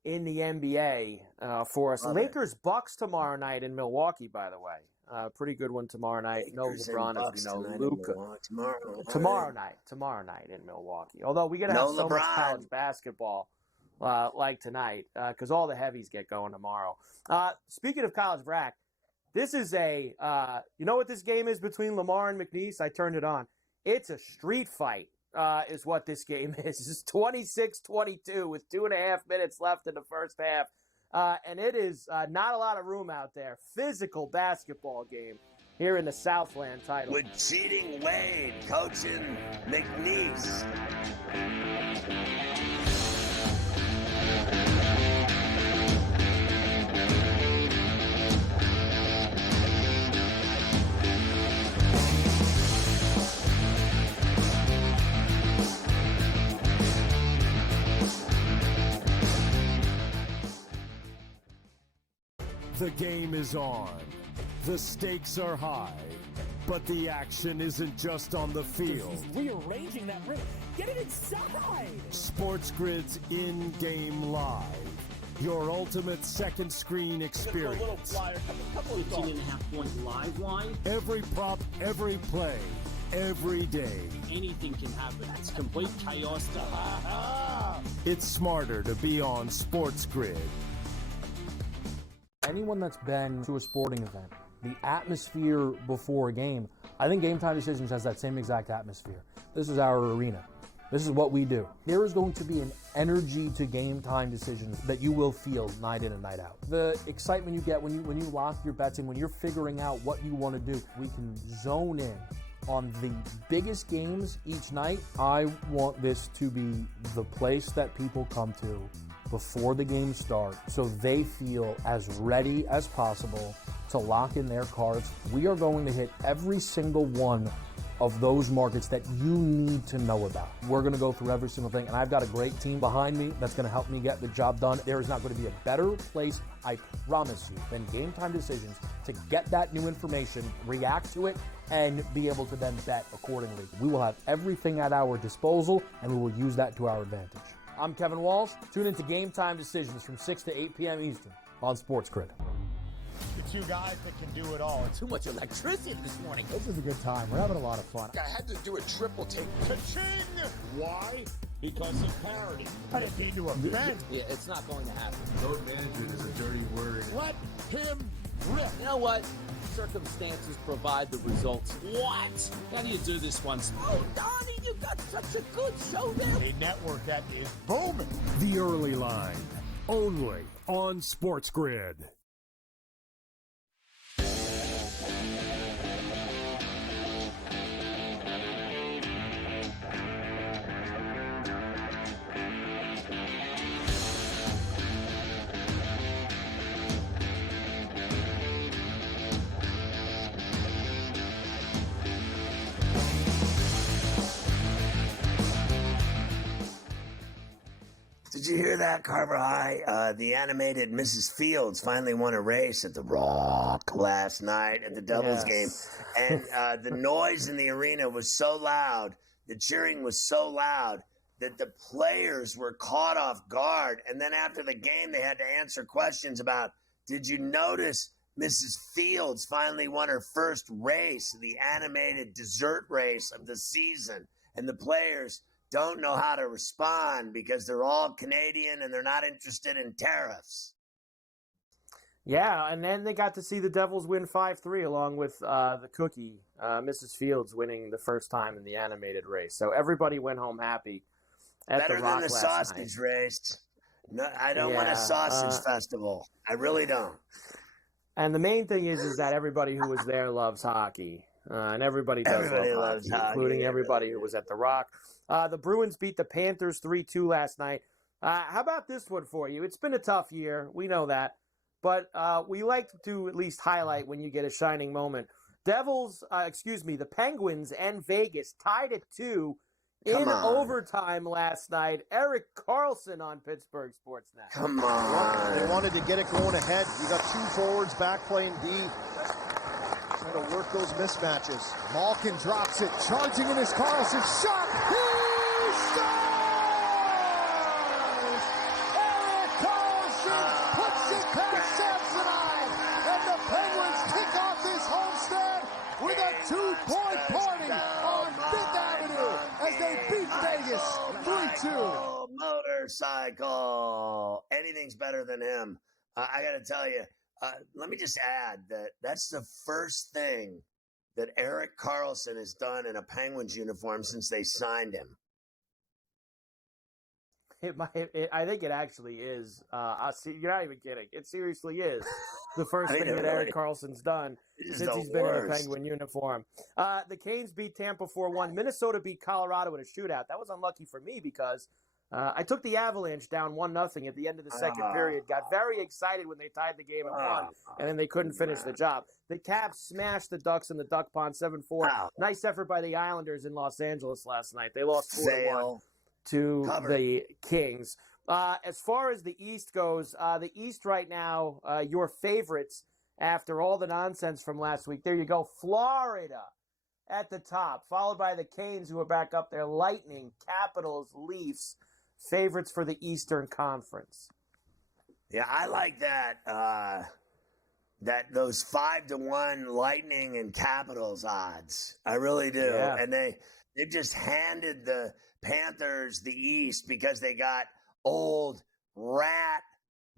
in the NBA for us. Lakers-Bucks tomorrow night in Milwaukee, by the way. Pretty good one tomorrow night. Lakers no LeBron, as we know. Luka. Tomorrow night in Milwaukee. Although we're going to have so much college basketball like tonight because all the heavies get going tomorrow. Speaking of college brack, this is you know what this game is between Lamar and McNeese? I turned it on. It's a street fight is what this game is. It's 26-22 with 2.5 minutes left in the first half. And it is not a lot of room out there. Physical basketball game here in the Southland title. With cheating Wade coaching McNeese. The game is on. The stakes are high. But the action isn't just on the field. He's rearranging that rim. Get it inside! SportsGrid's in-game live. Your ultimate second screen experience. A little flyer, couple of 15.5-point live line. Every prop, every play, every day. Anything can happen. It's complete chaos. It's smarter to be on SportsGrid. Anyone that's been to a sporting event, the atmosphere before a game, I think Game Time Decisions has that same exact atmosphere. This is our arena. This is what we do. There is going to be an energy to Game Time Decisions that you will feel night in and night out. The excitement you get when you lock your bets in, when you're figuring out what you want to do, we can zone in on the biggest games each night. I want this to be the place that people come to before the games start so they feel as ready as possible to lock in their cards. We are going to hit every single one of those markets that you need to know about. We're going to go through every single thing, and I've got a great team behind me that's going to help me get the job done. There is not going to be a better place, I promise you, than Game Time Decisions to get that new information, react to it, and be able to then bet accordingly. We will have everything at our disposal, and we will use that to our advantage. I'm Kevin Walsh. Tune into Game Time Decisions from 6 to 8 p.m. Eastern on SportsGrid. The two guys that can do it all. Too much electricity this morning. This is a good time. We're having a lot of fun. I had to do a triple take. Ka-ching! Why? Because of parity. I didn't mean to offend. Yeah, it's not going to happen. Load management is a dirty word. Let him rip. You know what? Circumstances provide the results. What? How do you do this one? Oh, Donnie, you got such a good show there. A network that is booming. The early line, only on SportsGrid. Did you hear that, Carver High? The animated Mrs. Fields finally won a race at the Rock last night at the Devils game. And the noise in the arena was so loud, the cheering was so loud, that the players were caught off guard. And then after the game, they had to answer questions about, did you notice Mrs. Fields finally won her first race, the animated dessert race of the season? And the players don't know how to respond because they're all Canadian and they're not interested in tariffs. Yeah, and then they got to see the Devils win 5-3 along with the cookie, Mrs. Fields, winning the first time in the animated race. So everybody went home happy at Better the Rock than the last sausage night. race. No, I don't want a sausage festival. I really don't. And the main thing is that everybody who was there loves hockey. And everybody does Everybody love loves hockey, hockey, including everybody who was at the Rock. The Bruins beat the Panthers 3-2 last night. How about this one for you? It's been a tough year. We know that. But we like to at least highlight when you get a shining moment. The Penguins and Vegas tied at 2 in overtime last night. Erik Karlsson on Pittsburgh Sportsnet. Come on. They wanted to get it going ahead. You got two forwards back playing D. Trying to work those mismatches. Malkin drops it, charging in his Karlsson shot. He scores! Erik Karlsson puts it past Samsonite, and the Penguins kick off this homestand with a 2-point party on Fifth Avenue as they beat Vegas 3-2. Motorcycle. Anything's better than him. I got to tell you, let me just add that that's the first thing that Erik Karlsson has done in a Penguins uniform since they signed him. I think it actually is. You're not even kidding. It seriously is the first thing that Erik Karlsson's done since he's been in a Penguin uniform. The Canes beat Tampa 4-1. Minnesota beat Colorado in a shootout. That was unlucky for me because I took the Avalanche down 1-0 at the end of the second period. Got very excited when they tied the game at 1, and then they couldn't finish the job. The Caps smashed the Ducks in the Duck Pond 7-4. Nice effort by the Islanders in Los Angeles last night. They lost 4-1 to the Kings. As far as the East goes, the East right now, your favorites after all the nonsense from last week. There you go, Florida at the top, followed by the Canes, who are back up there, Lightning, Capitals, Leafs, favorites for the Eastern Conference. Yeah, I like that. Those 5-1 Lightning and Capitals odds. I really do. Yeah. And they just handed the Panthers the East because they got old rat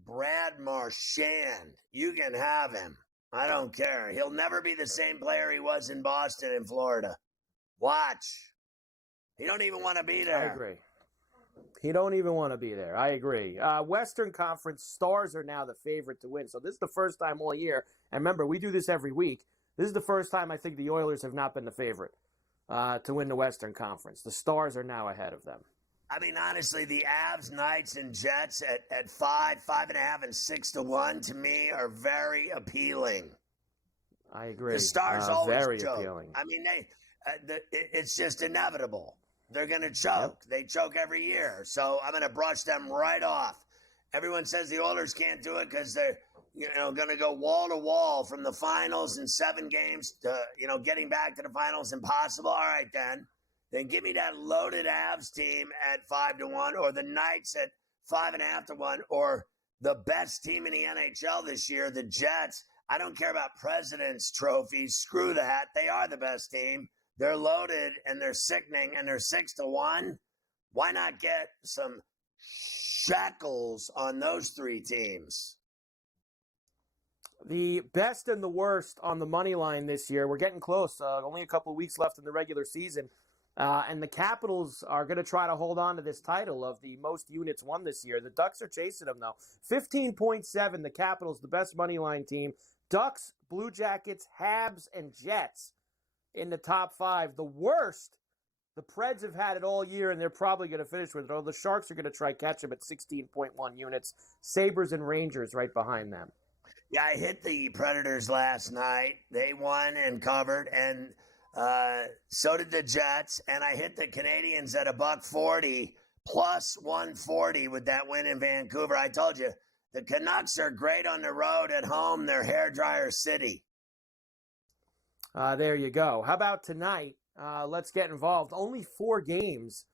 Brad Marchand. You can have him. I don't care. He'll never be the same player he was in Boston and Florida. Watch. He don't even want to be there. I agree. He don't even want to be there. I agree. Western Conference, Stars are now the favorite to win. So this is the first time all year. And remember, we do this every week. This is the first time I think the Oilers have not been the favorite to win the Western Conference. The Stars are now ahead of them. I mean, honestly, the Avs, Knights, and Jets at 5, 5.5, and 6-1 to me are very appealing. I agree. The Stars always very choke. appealing. I mean, it's just inevitable. They're going to choke. Yep. They choke every year. So I'm going to brush them right off. Everyone says the Oilers can't do it because they're going to go wall to wall from the finals in 7 games to getting back to the finals impossible. All right, then give me that loaded Avs team at 5-1, or the Knights at 5.5-1, or the best team in the NHL this year, the Jets. I don't care about President's trophies. Screw that. They are the best team. They're loaded and they're sickening and they're 6-1. Why not get some shekels on those 3 teams? The best and the worst on the money line this year. We're getting close. Only a couple of weeks left in the regular season. And the Capitals are going to try to hold on to this title of the most units won this year. The Ducks are chasing them, though. 15.7, the Capitals, the best money line team. Ducks, Blue Jackets, Habs, and Jets in the top 5. The worst, the Preds have had it all year, and they're probably going to finish with it. Oh, the Sharks are going to try catch them at 16.1 units. Sabres and Rangers right behind them. Yeah, I hit the Predators last night. They won and covered, and so did the Jets. And I hit the Canadians at $1.40 plus 140 with that win in Vancouver. I told you, the Canucks are great on the road. At home, they're hairdryer city. There you go. How about tonight? Let's get involved. Only 4 games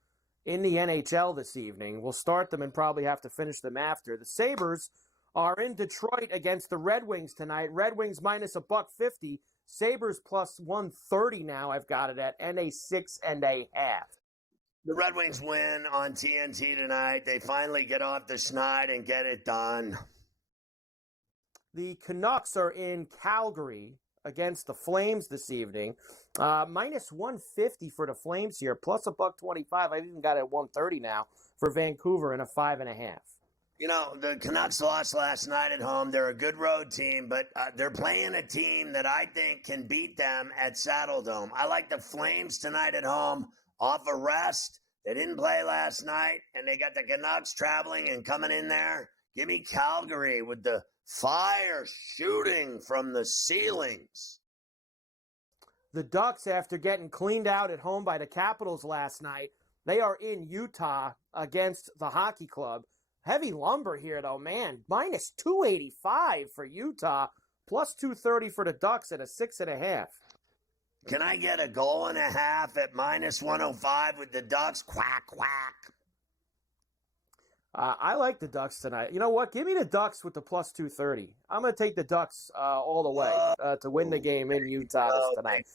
in the NHL this evening. We'll start them and probably have to finish them after. The Sabres are in Detroit against the Red Wings tonight. Red Wings minus $1.50. Sabres plus 130 now. I've got it at, and a 6.5. The Red Wings win on TNT tonight. They finally get off the schneid and get it done. The Canucks are in Calgary against the Flames this evening. Minus 150 for the Flames here, plus $1.25. I've even got it at 130 now for Vancouver and a 5.5. The Canucks lost last night at home. They're a good road team, but they're playing a team that I think can beat them at Saddledome. I like the Flames tonight at home off a rest. They didn't play last night, and they got the Canucks traveling and coming in there. Give me Calgary with the fire shooting from the ceilings. The Ducks, after getting cleaned out at home by the Capitals last night, they are in Utah against the Hockey Club. Heavy lumber here, though, man. Minus 285 for Utah, plus 230 for the Ducks at a 6.5. Can I get a goal and a half at minus 105 with the Ducks? Quack, quack. I like the Ducks tonight. You know what? Give me the Ducks with the plus 230. I'm going to take the Ducks all the way to win the game in Utah tonight.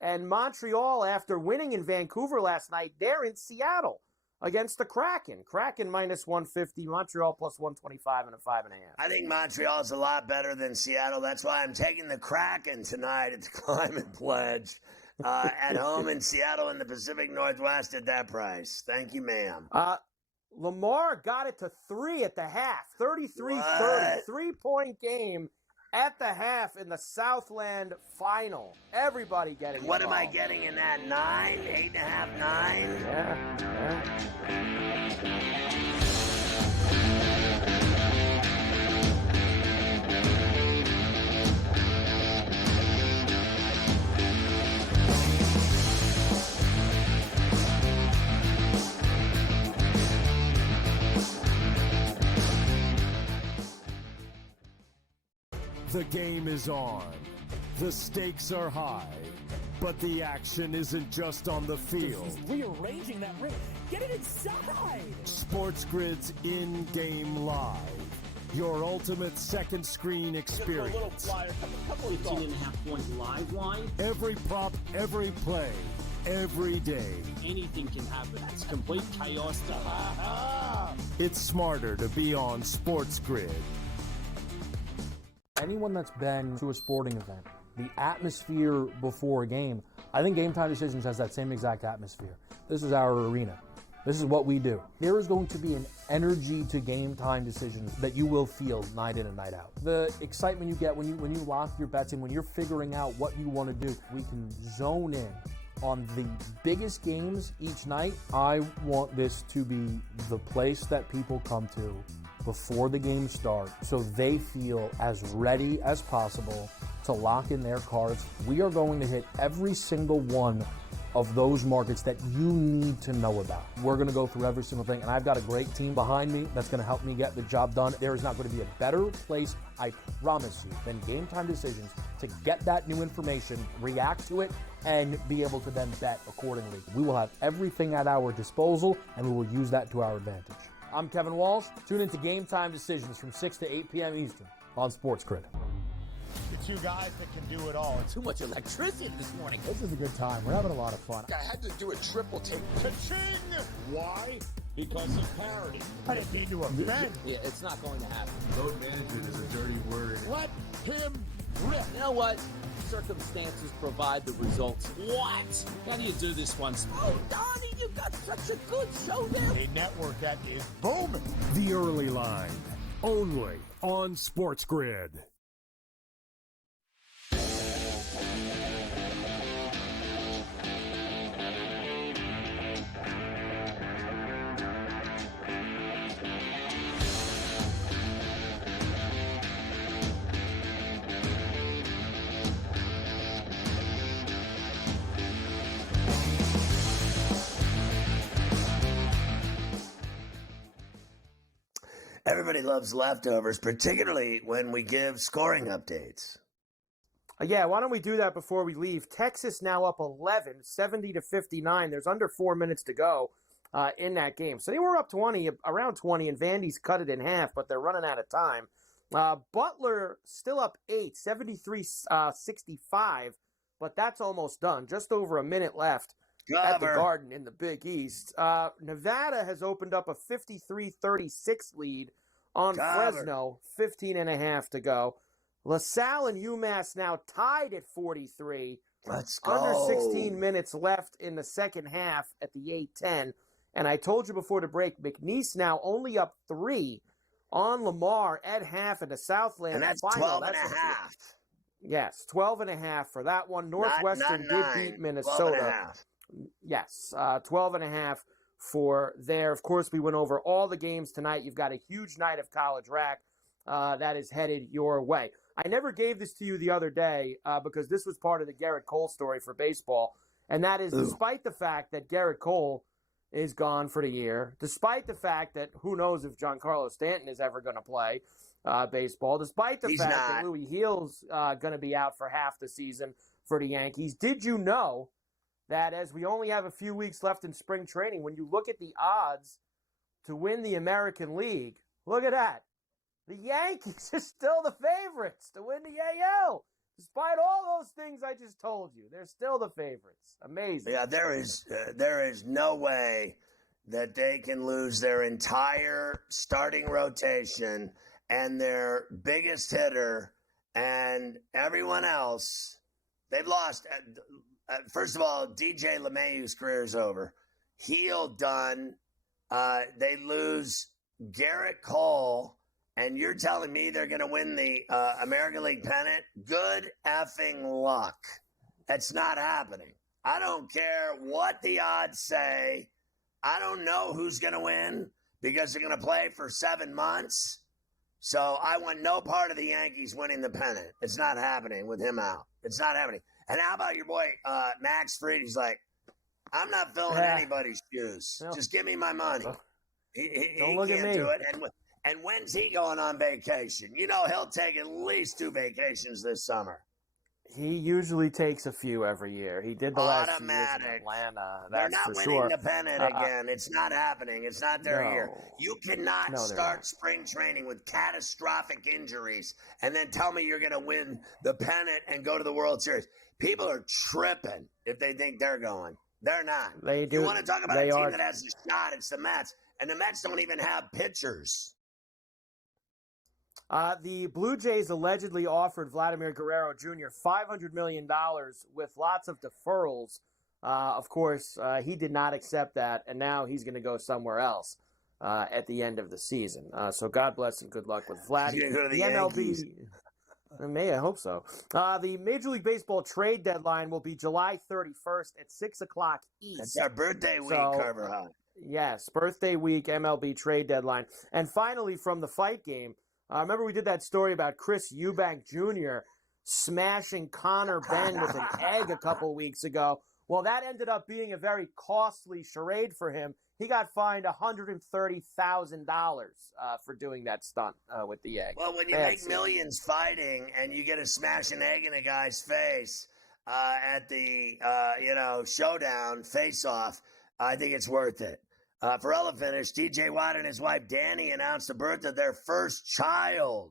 And Montreal, after winning in Vancouver last night, they're in Seattle against the Kraken. Kraken minus 150, Montreal plus 125 and a 5.5. I think Montreal's a lot better than Seattle. That's why I'm taking the Kraken tonight at the Climate Pledge at home in Seattle in the Pacific Northwest at that price. Thank you, ma'am. Lamar got it to 3 at the half. 33-30. 3-point game at the half in the Southland final. Everybody getting What involved. am I getting in that? 9? 8.5, 9? Yeah. The game is on. The stakes are high. But the action isn't just on the field. He's rearranging that ring. Get it inside! SportsGrid's in-game live. Your ultimate second screen experience. A little flyer, couple of 15.5-point live line. Every prop, every play, every day. Anything can happen. It's complete chaos. It's smarter to be on SportsGrid. Anyone that's been to a sporting event, the atmosphere before a game, I think Game Time Decisions has that same exact atmosphere. This is our arena. This is what we do. There is going to be an energy to Game Time Decisions that you will feel night in and night out. The excitement you get when you lock your bets in, when you're figuring out what you want to do, we can zone in on the biggest games each night. I want this to be the place that people come to before the game starts so they feel as ready as possible to lock in their cards. We are going to hit every single one of those markets that you need to know about. We're going to go through every single thing, and I've got a great team behind me that's going to help me get the job done. There is not going to be a better place, I promise you, than Game Time Decisions to get that new information, react to it, and be able to then bet accordingly. We will have everything at our disposal, and we will use that to our advantage. I'm Kevin Walsh. Tune into Game Time Decisions from 6 to 8 p.m. Eastern on SportsGrid. The two guys that can do it all. Too much electricity this morning. This is a good time. We're having a lot of fun. I had to do a triple take. Ka-ching! Why? Because of parity. I didn't mean to offend. Yeah, it's not going to happen. Load management is a dirty word. Let him rip. You know what? Circumstances provide the results. What? How do you do this one? Oh, Donnie, you got such a good show there. A network that is booming. The early line, only on SportsGrid. Everybody loves leftovers, particularly when we give scoring updates. Yeah, why don't we do that before we leave? Texas now up 11, 70-59. There's under 4 minutes to go in that game. So they were up 20, around 20, and Vandy's cut it in half, but they're running out of time. Butler still up 8, 73-65, but that's almost done. Just over a minute left at the Garden in the Big East. Nevada has opened up a 53-36 lead on Fresno, 15 and a half to go. LaSalle and UMass now tied at 43. Let's go. Under 16 minutes left in the second half at the 8-10. And I told you before the break, McNeese now only up 3 on Lamar at half in the Southland. And that's final. 12 and a half. Yes, 12 and a half for that one. Northwestern did beat Minnesota. 12 and a half. Yes, 12 and a half for there. Of course, we went over all the games tonight. You've got a huge night of college rack that is headed your way. I never gave this to you the other day because this was part of the Garrett Cole story for baseball, and that is despite the fact that Garrett Cole is gone for the year, despite the fact that who knows if Giancarlo Stanton is ever going to play baseball, despite the fact that Louis Heal's going to be out for half the season for the Yankees. Did you know that as we only have a few weeks left in spring training, when you look at the odds to win the American League, look at that. The Yankees are still the favorites to win the AL. Despite all those things I just told you, they're still the favorites. Amazing. Yeah, there is no way that they can lose their entire starting rotation and their biggest hitter and everyone else. They've lost. First of all, DJ LeMahieu's career is over. Heel done. They lose Garrett Cole. And you're telling me they're going to win the American League pennant? Good effing luck. That's not happening. I don't care what the odds say. I don't know who's going to win because they're going to play for 7 months. So I want no part of the Yankees winning the pennant. It's not happening with him out. It's not happening. And how about your boy Max Fried? He's like, I'm not filling anybody's shoes. No. Just give me my money. He Don't look can't at me. do it. And when's he going on vacation? You know he'll take at least 2 vacations this summer. He usually takes a few every year. He did the last 2 years in Atlanta. That's They're not for winning sure. the pennant again. It's not happening. It's not their year. You cannot start spring training with catastrophic injuries and then tell me you're going to win the pennant and go to the World Series. People are tripping if they think they're going. They're not. They do. You want to talk about a team that has a shot? It's the Mets. And the Mets don't even have pitchers. The Blue Jays allegedly offered Vladimir Guerrero Jr. $500 million with lots of deferrals. Of course, he did not accept that, and now he's going to go somewhere else at the end of the season. So God bless and good luck with Vlad. He's going to go to the MLB. I hope so. The Major League Baseball trade deadline will be July 31st at 6 o'clock East. That's our birthday week, Carver High. Yes, birthday week, MLB trade deadline. And finally, from the fight game, remember we did that story about Chris Eubank Jr. smashing Conor Benn with an egg a couple weeks ago. Well, that ended up being a very costly charade for him. He got fined $130,000 for doing that stunt with the egg. Well, when you make millions fighting and you get to smash an egg in a guy's face at the showdown face-off, I think it's worth it. For Ella Finish, TJ Watt and his wife Danny announced the birth of their first child.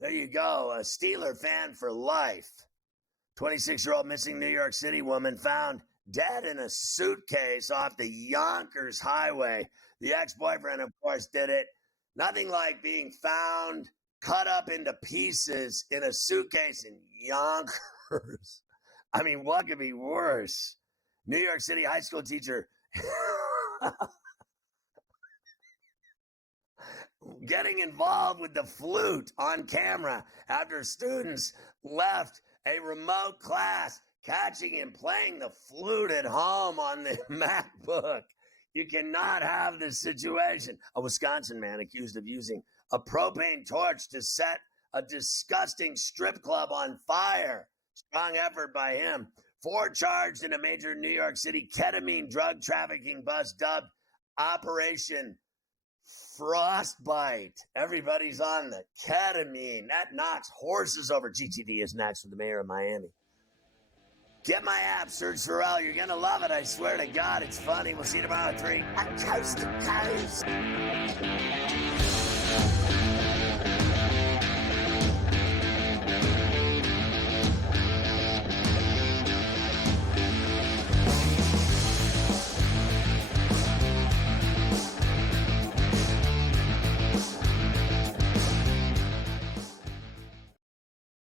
There you go, a Steeler fan for life. 26-year-old missing New York City woman found dead in a suitcase off the Yonkers Highway. The ex-boyfriend, of course, did it. Nothing like being found, cut up into pieces in a suitcase in Yonkers. I mean, what could be worse? New York City high school teacher getting involved with the flute on camera after students left a remote class, catching him playing the flute at home on the MacBook. You cannot have this situation. A Wisconsin man accused of using a propane torch to set a disgusting strip club on fire. Strong effort by him. 4 charged in a major New York City ketamine drug trafficking bust dubbed Operation Frostbite. Everybody's on the ketamine. That knocks horses over. GTD is next with the mayor of Miami. Get my app, search Ferrall. You're going to love it. I swear to God, it's funny. We'll see you tomorrow at 3 on Coast to Coast.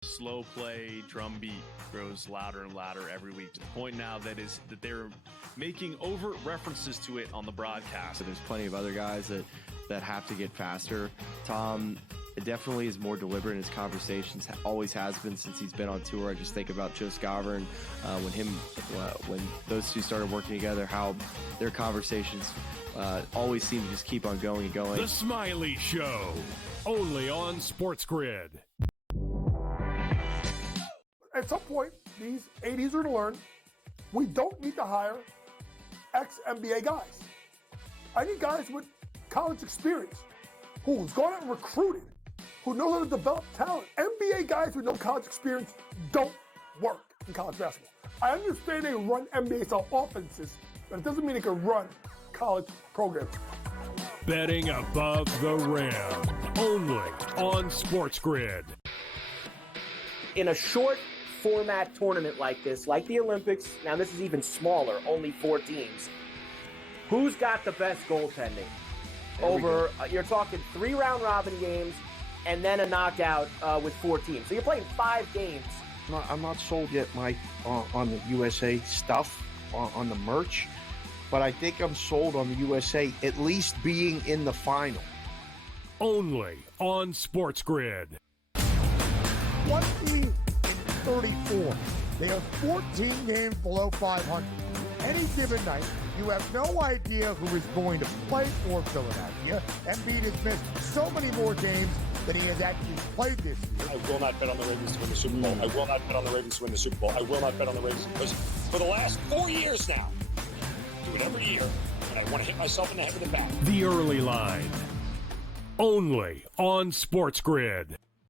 Slow play drum beat grows louder and louder every week, to the point now that they're making overt references to it on the broadcast. So there's plenty of other guys that have to get faster. Tom definitely is more deliberate in his conversations, always has been since he's been on tour. I just think about Joe Scavern, when those two started working together, how their conversations always seem to just keep on going and going. The Smiley Show, only on SportsGrid. At some point, these 80s are to learn we don't need to hire ex-NBA guys. I need guys with college experience, who's gone out and recruited, who know how to develop talent. NBA guys with no college experience don't work in college basketball. I understand they run NBA-style offenses, but it doesn't mean they can run college programs. Betting above the rim, only on SportsGrid. In a short format tournament like this, like the Olympics, now this is even smaller, only 4 teams, who's got the best goaltending? You're talking 3 round robin games and then a knockout with 4 teams. So you're playing 5 games. I'm not sold yet, Mike, on the USA stuff, on the merch, but I think I'm sold on the USA at least being in the final. Only on SportsGrid. 20-34. They are 14 games below 500. Any given night, you have no idea who is going to play for Philadelphia. Embiid has missed so many more games than he has actually played this year. I will not bet on the Ravens to win the Super Bowl. I will not bet on the Ravens to win the Super Bowl. I will not bet on the Ravens because for the last 4 years now, I do it every year, and I want to hit myself in the head with a bat. The Early Line, only on SportsGrid.